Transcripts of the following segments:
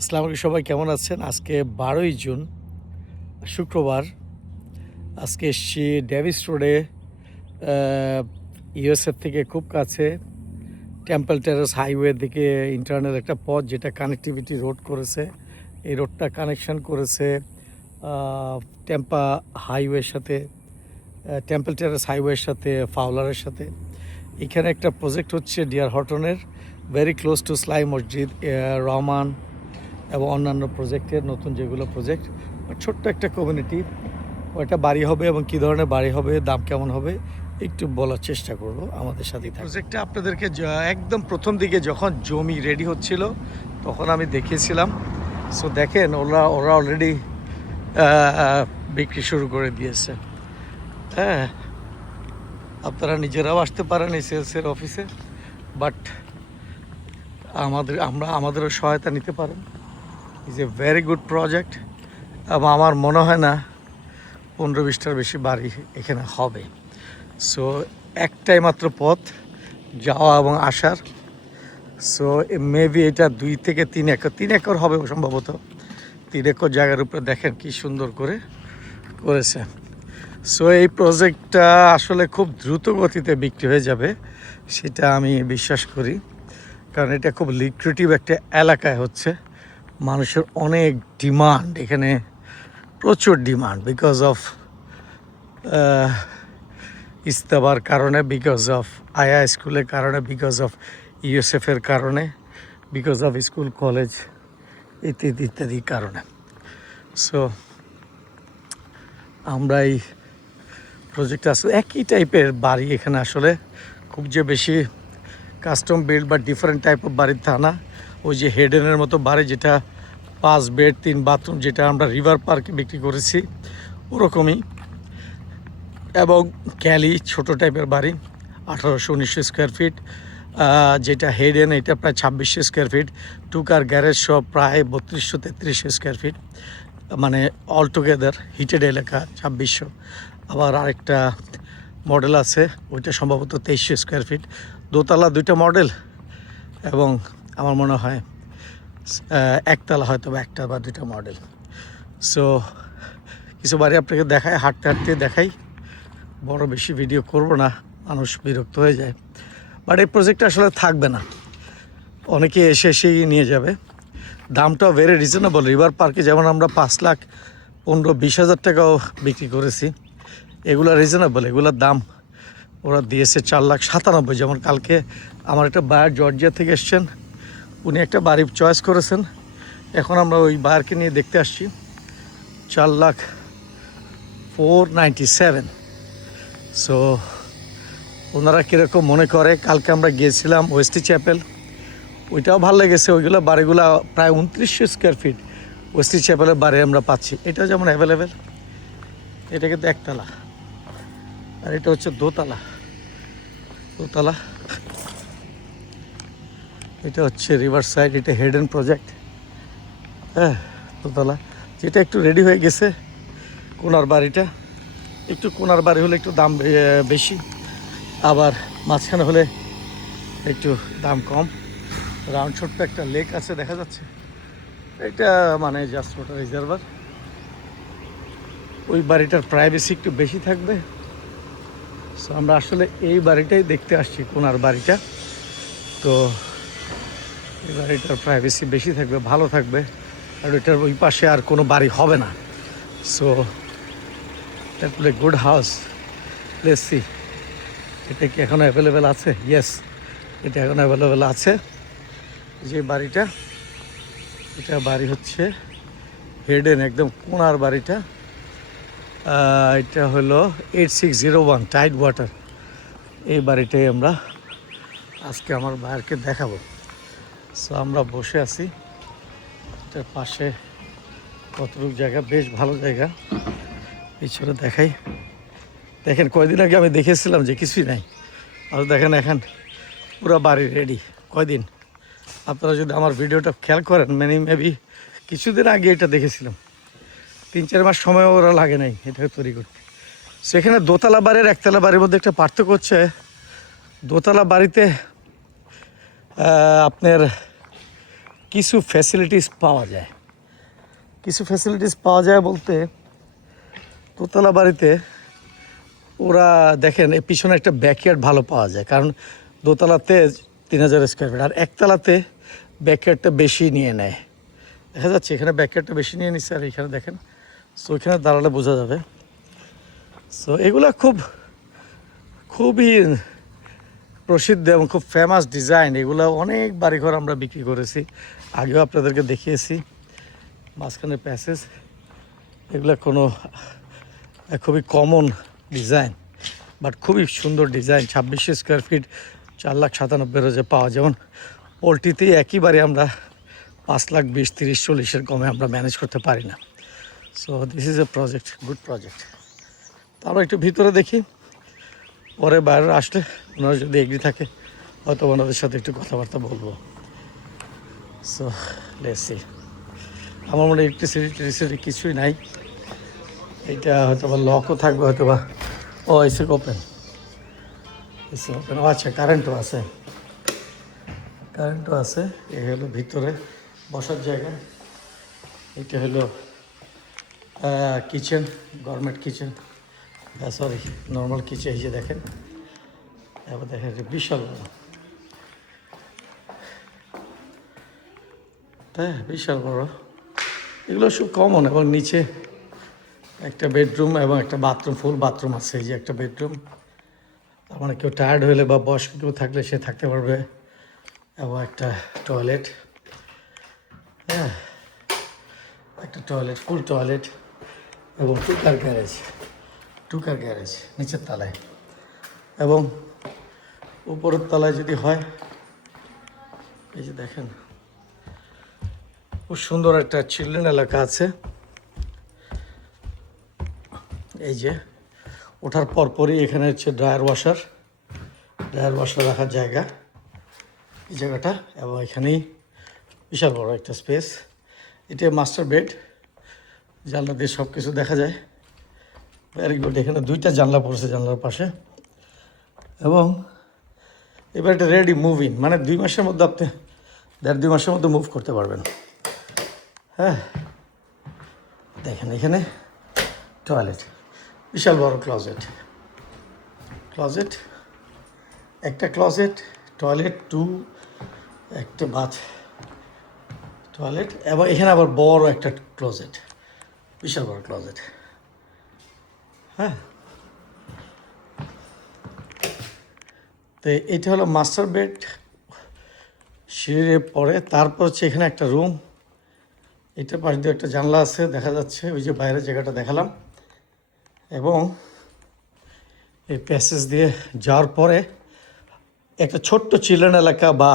আসসালামু আলাইকুম, সবাই কেমন আছেন? আজকে 12ই জুন, শুক্রবার। আজকে এসছি ডেভিস রোডে, ইউএসএফ থেকে খুব কাছে টেম্পল টেরেস হাইওয়ে দিকে ইন্টারনাল একটা পথ, যেটা কানেক্টিভিটি রোড করেছে। এই রোডটা কানেকশন করেছে টেম্পা হাইওয়ের সাথে, টেম্পল টেরেস হাইওয়ের সাথে, ফাউলারের সাথে। এখানে একটা প্রজেক্ট হচ্ছে ডিয়ার হটনের, ভেরি ক্লোজ টু স্লাই মসজিদ, রহমান এবং অন্যান্য প্রজেক্টের নতুন যেগুলো প্রজেক্ট। ছোট্ট একটা কমিউনিটি, ওইটা বাড়ি হবে এবং কী ধরনের বাড়ি হবে, দাম কেমন হবে, একটু বলার চেষ্টা করব। আমাদের সাথেই প্রজেক্টটা আপনাদেরকে একদম প্রথম দিকে যখন জমি রেডি হচ্ছিল তখন আমি দেখিয়েছিলাম। সো দেখেন, ওরা অলরেডি বিক্রি শুরু করে দিয়েছে। হ্যাঁ, আপনারা নিজেরাও আসতে পারেন এই সেলসের অফিসে, বাট আমাদেরও সহায়তা নিতে পারেন। Is a very good project এবং আমার মনে হয় না 15-20টার বেশি বাড়ি এখানে হবে। সো একটাই মাত্র পথ যাওয়া এবং আসার। সো মেবি এটা 2 থেকে 3 একর, 3 একর হবে সম্ভবত। 3 একর জায়গার উপরে দেখেন কি সুন্দর করে করেছে। সো এই প্রজেক্টটা আসলে খুব দ্রুত গতিতে বিক্রি হয়ে যাবে, সেটা আমি বিশ্বাস করি। কারণ এটা খুব লিক্রেটিভ একটা এলাকায় হচ্ছে, মানুষের অনেক ডিমান্ড এখানে, প্রচুর ডিমান্ড, বিকজ অফ ইস্তাবার কারণে, বিকজ অফ আয়া স্কুলের কারণে, বিকজ অফ ইউএসএফের কারণে, বিকজ অফ স্কুল কলেজ ইত্যাদি ইত্যাদির কারণে। সো আমরা এই প্রজেক্ট আসলে একই টাইপের বাড়ি এখানে, আসলে খুব যে বেশি কাস্টম বিল্ড বা ডিফারেন্ট টাইপ অফ বাড়ির তা না। ওই যে হেডেনের মতো বাড়ি, যেটা 5 বেড 3 বাথরুম, যেটা আমরা রিভার পার্কে বিক্রি করেছি, ওরকমই। এবং ক্যালি ছোট টাইপের বাড়ি, 1800-1900 স্কোয়ার ফিট, যেটা হেডেন এটা প্রায় 2600 স্কোয়ার ফিট, টুকার গ্যারেজ সব প্রায় 3200-3300 স্কোয়ার ফিট, মানে অল টুগেদার হিটেড এলাকা 2600। আবার আরেকটা মডেল আছে, ওইটা সম্ভবত 2300 স্কোয়ার ফিট, দোতলা 2টা মডেল, এবং আমার মনে হয় একতলা হয়তো বা 1টা বা 2টা মডেল। সো কিছু বাড়ি আপনাকে দেখায়, হাঁটতে হাঁটতে দেখাই, বড় বেশি ভিডিও করব না, মানুষ বিরক্ত হয়ে যায়। বাট এই প্রজেক্টটা আসলে থাকবে না, অনেকে এসেই নিয়ে যাবে। দামটাও ভেরি রিজনেবল। রিভার পার্কে যেমন আমরা 5,15,20 হাজার টাকাও বিক্রি করেছি, এগুলো রিজনেবল, এগুলোর দাম ওরা দিয়েছে 4,97,000। যেমন কালকে আমার একটা বায়ার জর্জিয়া থেকে এসছেন, উনি একটা বাড়ি চয়েস করেছেন, এখন আমরা ওই বায়ারকে নিয়ে দেখতে আসছি। 4,497,000। সো ওনারা কীরকম মনে করে, কালকে আমরা গিয়েছিলাম ওয়েস্টি চ্যাপেল, ওইটাও ভালো লেগেছে। ওইগুলো বাড়িগুলো প্রায় 2900 স্কোয়ার ফিট ওয়েস্টি চ্যাপেলের বাড়ি আমরা পাচ্ছি। এটা যেমন অ্যাভেলেবেল, এটা কিন্তু একতলা, আর এটা হচ্ছে দোতলা। এটা হচ্ছে রিভার সাইড, এটা হেডেন প্রজেক্ট। হ্যাঁ, দোতলা, যেটা একটু রেডি হয়ে গেছে। কোনার বাড়িটা একটু, কোনার বাড়ি হলে একটু দাম বেশি, আবার মাঝখানে হলে একটু দাম কম। রাউন্ড ছোট্ট একটা লেক আছে, দেখা যাচ্ছে, এটা মানে জাস্ট ওয়াটার রিজার্ভার। ওই বাড়িটার প্রাইভেসি একটু বেশি থাকবে। সো আমরা আসলে এই বাড়িটাই দেখতে আসছি, কোনার বাড়িটা। তো এই বাড়িটার প্রাইভেসি বেশি থাকবে, ভালো থাকবে, আর ওইটার ওই পাশে আর কোনো বাড়ি হবে না। So that will a good house. Let's see, এটা কি এখন অ্যাভেলেবেল আছে? ইয়েস, এটা এখন অ্যাভেলেবেল আছে। যে বাড়িটা, এটা বাড়ি হচ্ছে হেডেন, একদম কোনার বাড়িটা। এটা হলো 8601 টাইড ওয়াটার। এই বাড়িটাই আমরা আজকে আমার ভাইয়ারকে দেখাবো। সো আমরা বসে আছি, এটার পাশে কতটুকু জায়গা, বেশ ভালো জায়গা। পিছনে দেখাই, দেখেন কয়দিন আগে আমি দেখেছিলাম যে কিছুই নাই, আর দেখেন এখন পুরো বাড়ি রেডি। কয়দিন, আপনারা যদি আমার ভিডিওটা খেয়াল করেন, মেবি কিছুদিন আগে এটা দেখেছিলাম, 3-4 মাস সময় ওরা লাগে নাই এটাকে তৈরি করতে। সেখানে দোতলা বাড়ির একতলা বাড়ির মধ্যে একটা পার্থক্য হচ্ছে, দোতলা বাড়িতে আপনার কিছু ফ্যাসিলিটিস পাওয়া যায়। কিছু ফ্যাসিলিটিস পাওয়া যায় বলতে দোতলা বাড়িতে ওরা দেখেন এই পিছনে একটা ব্যাকইয়ার্ড ভালো পাওয়া যায়, কারণ দোতলাতে 3000 স্কোয়ার ফিট, আর একতলাতে ব্যাকইয়ার্ডটা বেশি নিয়ে নেয়। দেখা যাচ্ছে এখানে ব্যাকইয়ার্ডটা বেশি নিয়ে নিচ্ছে, আর এখানে দেখেন। সো এখানে দাঁড়ালে বোঝা যাবে। সো এগুলা খুবই প্রসিদ্ধ এবং খুব ফেমাস ডিজাইন। এগুলো অনেক বাড়িঘর আমরা বিক্রি করেছি, আগেও আপনাদেরকে দেখিয়েছি। মাঝখানে প্যাসেজ, এগুলো কোনো খুবই কমন ডিজাইন, বাট খুবই সুন্দর ডিজাইন। 2600 স্কোয়ার ফিট 4,97,000 পাওয়া, যেমন পোলট্রিতেই একইবারে আমরা 5,20,000, 30, 40-এর কমে আমরা ম্যানেজ করতে পারি না। So this is a project, good project. তো আমরা একটু ভিতরে দেখি, পরে বাইরে আসলে ওনারা যদি এগ্রি থাকে হয়তো ওনাদের সাথে একটু কথাবার্তা বলবো। So let's see. আমার মনে হয় ইলেকট্রিসিটি কিছুই নাই। এইটা হয়তো বা লকও থাকবে হয়তো বা। ও এসে ওপেন, এসে ওপেন। ও আচ্ছা, কারেন্টও আছে, কারেন্টও আছে। এ হলো ভিতরে বসার জায়গা। এটা হলো kitchen, government kitchen, sorry normal kitchen. এই যে দেখেন, এবার দেখেন বিশাল বড়, হ্যাঁ বিশাল বড়। এগুলো সব কমন। এবং নিচে একটা বেডরুম এবং একটা বাথরুম, ফুল বাথরুম আছে। এই যে একটা বেডরুম, তার মানে কেউ টায়ার্ড হলে বা বয়স্ক কেউ থাকলে সে থাকতে পারবে। এবং একটা টয়লেট, হ্যাঁ একটা টয়লেট, ফুল টয়লেট। এবং টুকার গ্যারেজ নিচের তলায়। এবং উপরের তলায় যদি হয়, এই যে দেখেন খুব সুন্দর একটা চিলড্রেন এলাকা আছে। এই যে ওঠার পরপরই এখানে হচ্ছে ড্রায়ার ওয়াশার রাখার জায়গা, এই জায়গাটা। এবং এখানেই বিশাল বড় একটা স্পেস। এটা মাস্টার বেড, জানলা দিয়ে সব কিছু দেখা যায়। Very good. এখানে 2টা জানলা পড়ছে জানলার পাশে। এবং এবার এটা রেডি মুভিং, মানে 2 মাসের মধ্যে আপনি 1.5-2 মাসের মধ্যে মুভ করতে পারবেন। হ্যাঁ দেখেন এখানে টয়লেট, বিশাল বড় ক্লজেট, একটা ক্লজেট, টয়লেট 2, একটা বাথ টয়লেট। এবং এখানে আবার বড় একটা ক্লোজেট, বিশাল বড় ক্লোজেট। হ্যাঁ, তো এটা হলো মাস্টার বেড। সিঁড়ির পরে তারপর হচ্ছে এখানে একটা রুম। এটা পাশ দিয়ে একটা জানলা আছে, দেখা যাচ্ছে ওই যে বাইরের জায়গাটা দেখালাম। এবং এই প্যাসেজ দিয়ে যাওয়ার পরে একটা ছোট্ট চিলড্রেন এলাকা বা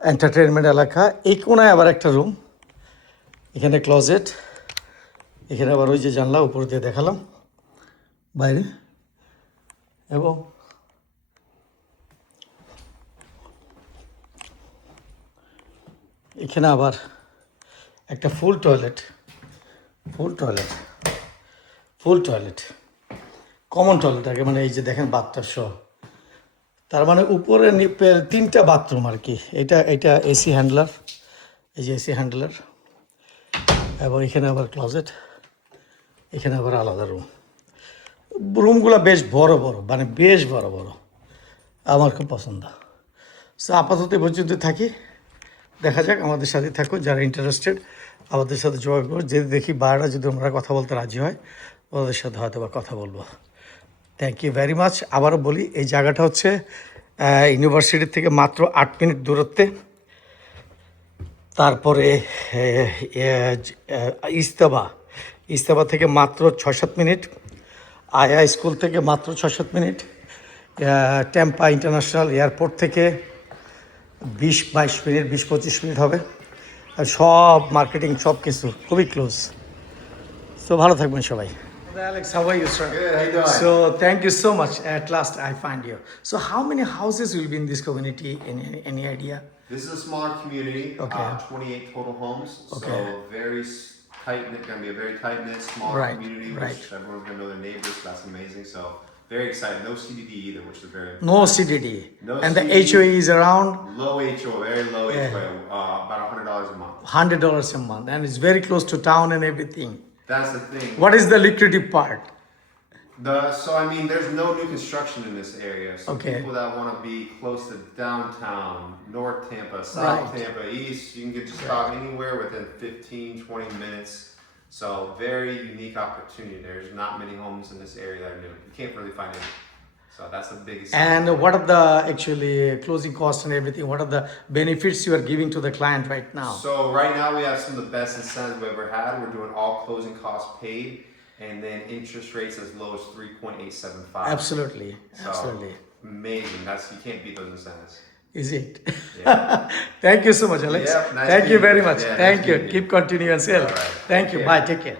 এন্টারটেনমেন্ট এলাকা। এই কোনায় আবার একটা রুম, এখানে ক্লোজেট, এখানে আবার ওই যে জানলা উপর দিয়ে দেখালাম বাইরে। এবং এখানে আবার একটা ফুল টয়লেট, কমন টয়লেট আগে, মানে এই যে দেখেন বাথটাব সহ। তার মানে উপরে 3টা বাথরুম আর কি। এটা এসি হ্যান্ডলার, এই যে এসি হ্যান্ডলার। এবং এখানে আবার ক্লোজেট, এখানে আবার আলাদা রুমগুলো বেশ বড়, মানে বেশ বড়। আমার খুব পছন্দ। সো আপাতত পর্যন্ত থাকি, দেখা যাক। আমাদের সাথে থাকো, যারা ইন্টারেস্টেড আমাদের সাথে যোগাযোগ করো। যদি দেখি বাইরে যদি আমরা কথা বলতে রাজি হয়, ওদের সাথে হয়তো বা কথা বলবো। Thank you very much. আবারও বলি, এই জায়গাটা হচ্ছে ইউনিভার্সিটি থেকে মাত্র 8 মিনিট দূরত্বে। তারপরে ইস্তাবা থেকে মাত্র 6-7 মিনিট, আয়া স্কুল থেকে মাত্র 6-7 মিনিট, টেম্পা ইন্টারন্যাশনাল এয়ারপোর্ট থেকে 20-22 মিনিট, 20-25 মিনিট হবে। আর সব মার্কেটিং সব কিছু খুবই ক্লোজ। সো ভালো থাকবেন সবাই। Alex, how are you, sir? Good, how you doing? So thank you so much. At last I find you. So how many houses will be in this community? Any idea? This is a smaller community. Okay. 28 total homes. Okay. So very tight knit. Gonna be a very tight knit, smaller Right, community. right. Which everyone's gonna know their neighbors. That's amazing. So very excited. No CDD either, which is very No CDD. No And the CDD. HOA is around low HO, very low Yeah. HOA, about $100 a month. $100 a month, and it's very close to town and everything. That's the thing. What is the lucrative part? So I mean, there's no new construction in this area. So Okay. people that want to be close to downtown, North Tampa, South Right. Tampa, East, you can get just about anywhere within 15, 20 minutes. So very unique opportunity. There's not many homes in this area that are new. You can't really find any. So that's the biggest. And what are the actually closing costs and everything? What are the benefits you are giving to the client right now? So right now we have some of the best incentives we've ever had. We're doing all closing costs paid, and then interest rates as low as 3.875. Absolutely, So, absolutely. amazing. You can't beat those incentives. Is it? Yeah. Thank you so much, Alex. Yeah, nice Thank you meeting very you. much. Yeah, Thank nice you. meeting you. Keep continuing and sell. All right. Thank Take you. care. Bye. Take care.